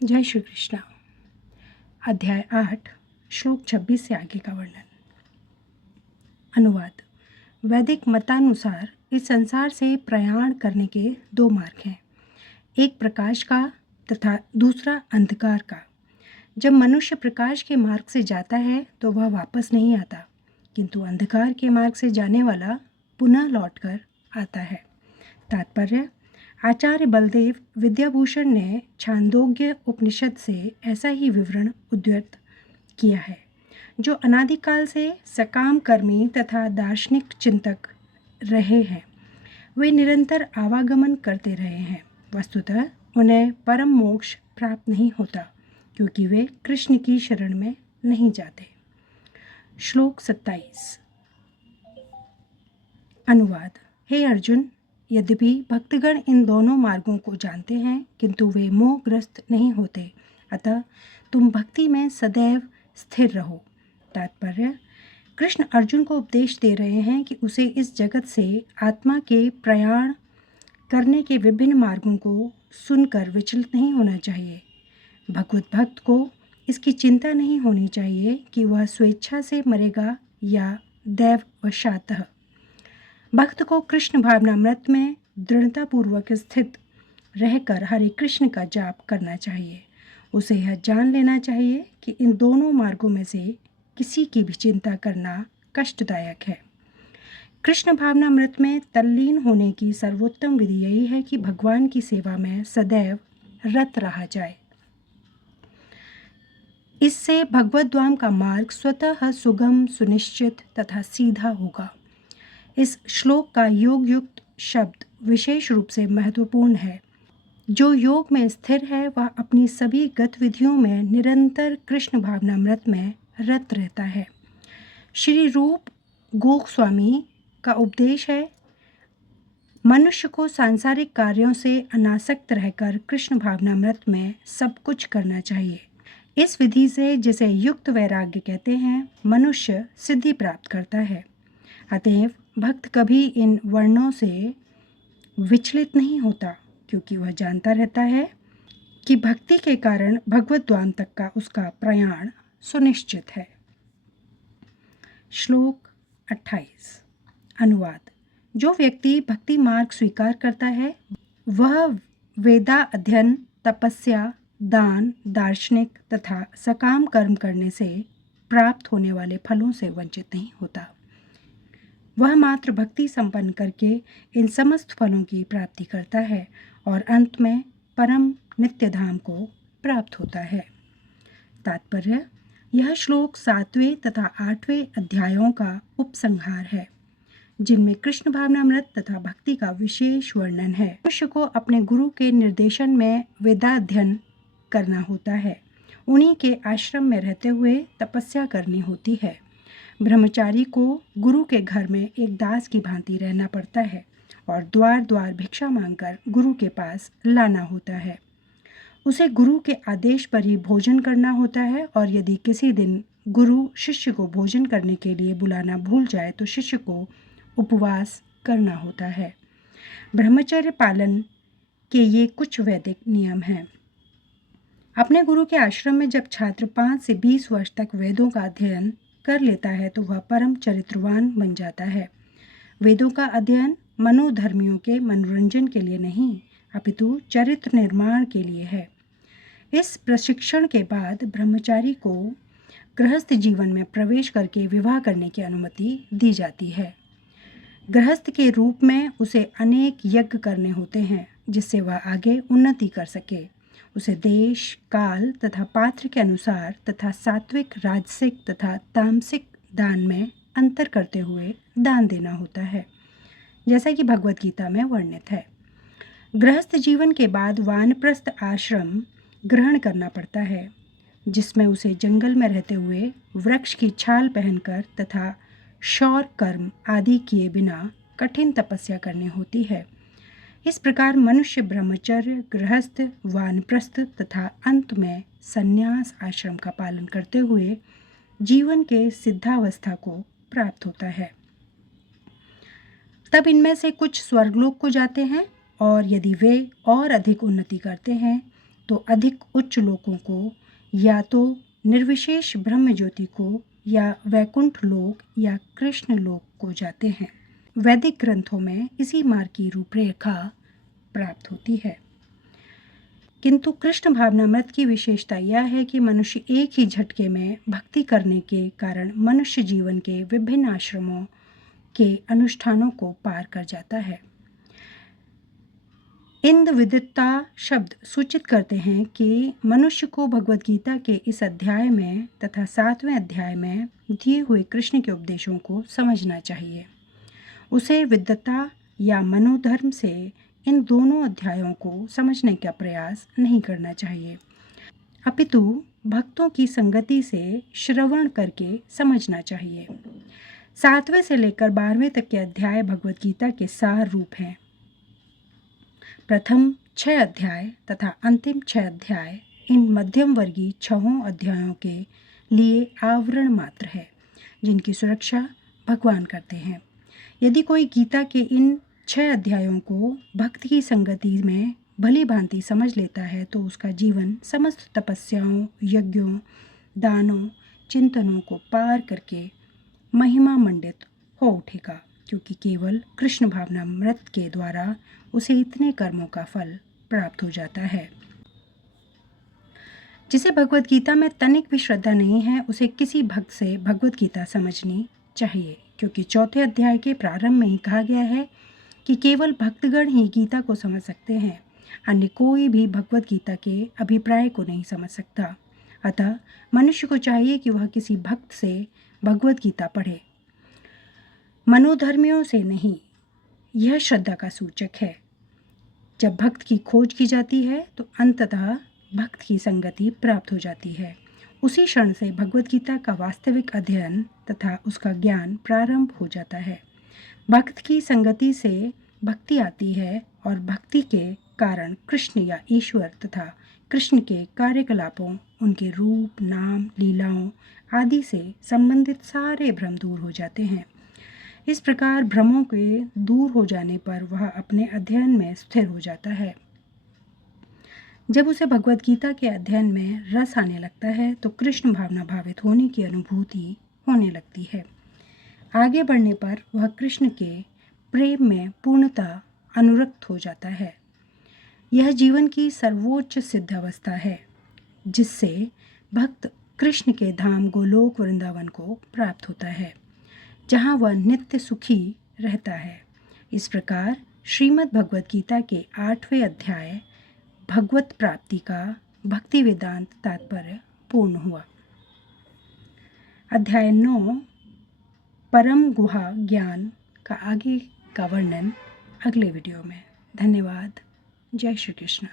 जय श्री कृष्णा। अध्याय 8 श्लोक 26 से आगे का वर्णन। अनुवाद। वैदिक मतानुसार इस संसार से प्रयाण करने के दो मार्ग हैं, एक प्रकाश का तथा दूसरा अंधकार का। जब मनुष्य प्रकाश के मार्ग से जाता है तो वह वापस नहीं आता, किंतु अंधकार के मार्ग से जाने वाला पुनः लौटकर आता है। तात्पर्य। आचार्य बलदेव विद्याभूषण ने छांदोग्य उपनिषद से ऐसा ही विवरण उद्धृत किया है। जो अनादिकाल से सकाम कर्मी तथा दार्शनिक चिंतक रहे हैं, वे निरंतर आवागमन करते रहे हैं। वस्तुतः उन्हें परम मोक्ष प्राप्त नहीं होता, क्योंकि वे कृष्ण की शरण में नहीं जाते। श्लोक 27। अनुवाद। हे अर्जुन, यद्यपि भक्तगण इन दोनों मार्गों को जानते हैं, किंतु वे मोहग्रस्त नहीं होते, अतः तुम भक्ति में सदैव स्थिर रहो। तात्पर्य। कृष्ण अर्जुन को उपदेश दे रहे हैं कि उसे इस जगत से आत्मा के प्रयाण करने के विभिन्न मार्गों को सुनकर विचलित नहीं होना चाहिए। भगवत भक्त को इसकी चिंता नहीं होनी चाहिए कि वह स्वेच्छा से मरेगा या दैववशातः। भक्त को कृष्ण भावनामृत में दृढ़तापूर्वक स्थित रहकर हरे कृष्ण का जाप करना चाहिए। उसे यह जान लेना चाहिए कि इन दोनों मार्गों में से किसी की भी चिंता करना कष्टदायक है। कृष्ण भावनामृत में तल्लीन होने की सर्वोत्तम विधि यही है कि भगवान की सेवा में सदैव रत रहा जाए। इससे भगवद्धाम का मार्ग स्वतः सुगम, सुनिश्चित तथा सीधा होगा। इस श्लोक का योग युक्त शब्द विशेष रूप से महत्वपूर्ण है। जो योग में स्थिर है वह अपनी सभी गतिविधियों में निरंतर कृष्ण भावनामृत में रत रहता है। श्री रूप गोस्वामी का उपदेश है, मनुष्य को सांसारिक कार्यों से अनासक्त रहकर कृष्ण भावनामृत में सब कुछ करना चाहिए। इस विधि से, जिसे युक्त वैराग्य कहते हैं, मनुष्य सिद्धि प्राप्त करता है। अतएव भक्त कभी इन वर्णों से विचलित नहीं होता, क्योंकि वह जानता रहता है कि भक्ति के कारण भगवद्धाम तक का उसका प्रयाण सुनिश्चित है। श्लोक 28। अनुवाद। जो व्यक्ति भक्ति मार्ग स्वीकार करता है वह वेदा अध्ययन, तपस्या, दान, दार्शनिक तथा सकाम कर्म करने से प्राप्त होने वाले फलों से वंचित नहीं होता। वह मात्र भक्ति संपन्न करके इन समस्त फलों की प्राप्ति करता है और अंत में परम नित्य धाम को प्राप्त होता है। तात्पर्य। यह श्लोक 7वें तथा 8वें अध्यायों का उपसंहार है, जिनमें कृष्ण भावनामृत तथा भक्ति का विशेष वर्णन है। मनुष्य को अपने गुरु के निर्देशन में वेदाध्ययन करना होता है। उन्हीं के आश्रम में रहते हुए तपस्या करनी होती है। ब्रह्मचारी को गुरु के घर में एक दास की भांति रहना पड़ता है और द्वार द्वार भिक्षा मांगकर गुरु के पास लाना होता है। उसे गुरु के आदेश पर ही भोजन करना होता है, और यदि किसी दिन गुरु शिष्य को भोजन करने के लिए बुलाना भूल जाए तो शिष्य को उपवास करना होता है। ब्रह्मचर्य पालन के ये कुछ वैदिक नियम हैं। अपने गुरु के आश्रम में जब छात्र 5 से 20 वर्ष तक वेदों का अध्ययन कर लेता है तो वह परम चरित्रवान बन जाता है। वेदों का अध्ययन मनोधर्मियों के मनोरंजन के लिए नहीं, अपितु चरित्र निर्माण के लिए है। इस प्रशिक्षण के बाद ब्रह्मचारी को गृहस्थ जीवन में प्रवेश करके विवाह करने की अनुमति दी जाती है। गृहस्थ के रूप में उसे अनेक यज्ञ करने होते हैं, जिससे वह आगे उन्नति कर सके। उसे देश, काल तथा पात्र के अनुसार तथा सात्विक, राजसिक तथा तामसिक दान में अंतर करते हुए दान देना होता है, जैसा कि भगवत गीता में वर्णित है। गृहस्थ जीवन के बाद वानप्रस्थ आश्रम ग्रहण करना पड़ता है, जिसमें उसे जंगल में रहते हुए वृक्ष की छाल पहनकर तथा शौर कर्म आदि किए बिना कठिन तपस्या करनी होती है। इस प्रकार मनुष्य ब्रह्मचर्य, गृहस्थ, वानप्रस्थ तथा अंत में संन्यास आश्रम का पालन करते हुए जीवन के सिद्धावस्था को प्राप्त होता है। तब इनमें से कुछ स्वर्गलोक को जाते हैं, और यदि वे और अधिक उन्नति करते हैं तो अधिक उच्च लोकों को, या तो निर्विशेष ब्रह्म ज्योति को, या वैकुंठ लोक या कृष्ण लोक को जाते हैं। वैदिक ग्रंथों में इसी मार्ग की रूपरेखा प्राप्त होती है। किंतु कृष्ण भावनामृत की विशेषता यह है कि मनुष्य एक ही झटके में भक्ति करने के कारण मनुष्य जीवन के विभिन्न आश्रमों के अनुष्ठानों को पार कर जाता है। इंद विदिता शब्द सूचित करते हैं कि मनुष्य को भगवद गीता के इस अध्याय में तथा 7वें अध्याय में दिए हुए कृष्ण के उपदेशों को समझना चाहिए। उसे विद्वता या मनोधर्म से इन दोनों अध्यायों को समझने का प्रयास नहीं करना चाहिए, अपितु भक्तों की संगति से श्रवण करके समझना चाहिए। 7वें से लेकर 12वें तक के अध्याय भगवद गीता के सार रूप हैं। प्रथम 6 अध्याय तथा अंतिम 6 अध्याय इन मध्यम वर्गीय 6 अध्यायों के लिए आवरण मात्र है, जिनकी सुरक्षा भगवान करते हैं। यदि कोई गीता के इन 6 अध्यायों को भक्ति की संगति में भली भांति समझ लेता है तो उसका जीवन समस्त तपस्याओं, यज्ञों, दानों, चिंतनों को पार करके महिमा मंडित हो उठेगा, क्योंकि केवल कृष्ण भावनामृत के द्वारा उसे इतने कर्मों का फल प्राप्त हो जाता है। जिसे भगवद गीता में तनिक भी श्रद्धा नहीं है, उसे किसी भक्त से भगवद गीता समझनी चाहिए, क्योंकि 4थे अध्याय के प्रारंभ में ही कहा गया है कि केवल भक्तगण ही गीता को समझ सकते हैं, अन्य कोई भी भगवद गीता के अभिप्राय को नहीं समझ सकता। अतः मनुष्य को चाहिए कि वह किसी भक्त से भगवद गीता पढ़े, मनोधर्मियों से नहीं। यह श्रद्धा का सूचक है। जब भक्त की खोज की जाती है तो अंततः भक्त की संगति प्राप्त हो जाती है। उसी क्षण से भगवद गीता का वास्तविक अध्ययन तथा उसका ज्ञान प्रारंभ हो जाता है। भक्त की संगति से भक्ति आती है और भक्ति के कारण कृष्ण या ईश्वर तथा कृष्ण के कार्यकलापों, उनके रूप, नाम, लीलाओं आदि से संबंधित सारे भ्रम दूर हो जाते हैं। इस प्रकार भ्रमों के दूर हो जाने पर वह अपने अध्ययन में स्थिर हो जाता है। जब उसे भगवद गीता के अध्ययन में रस आने लगता है तो कृष्ण भावना भावित होने की अनुभूति होने लगती है। आगे बढ़ने पर वह कृष्ण के प्रेम में पूर्णतः अनुरक्त हो जाता है। यह जीवन की सर्वोच्च सिद्ध अवस्था है, जिससे भक्त कृष्ण के धाम गोलोक वृंदावन को प्राप्त होता है, जहाँ वह नित्य सुखी रहता है। इस प्रकार श्रीमद् भगवद गीता के 8वें अध्याय भगवत प्राप्ति का भक्ति वेदांत तात्पर्य पूर्ण हुआ। अध्याय 9 परम गुहा ज्ञान का आगे का वर्णन अगले वीडियो में। धन्यवाद। जय श्री कृष्ण।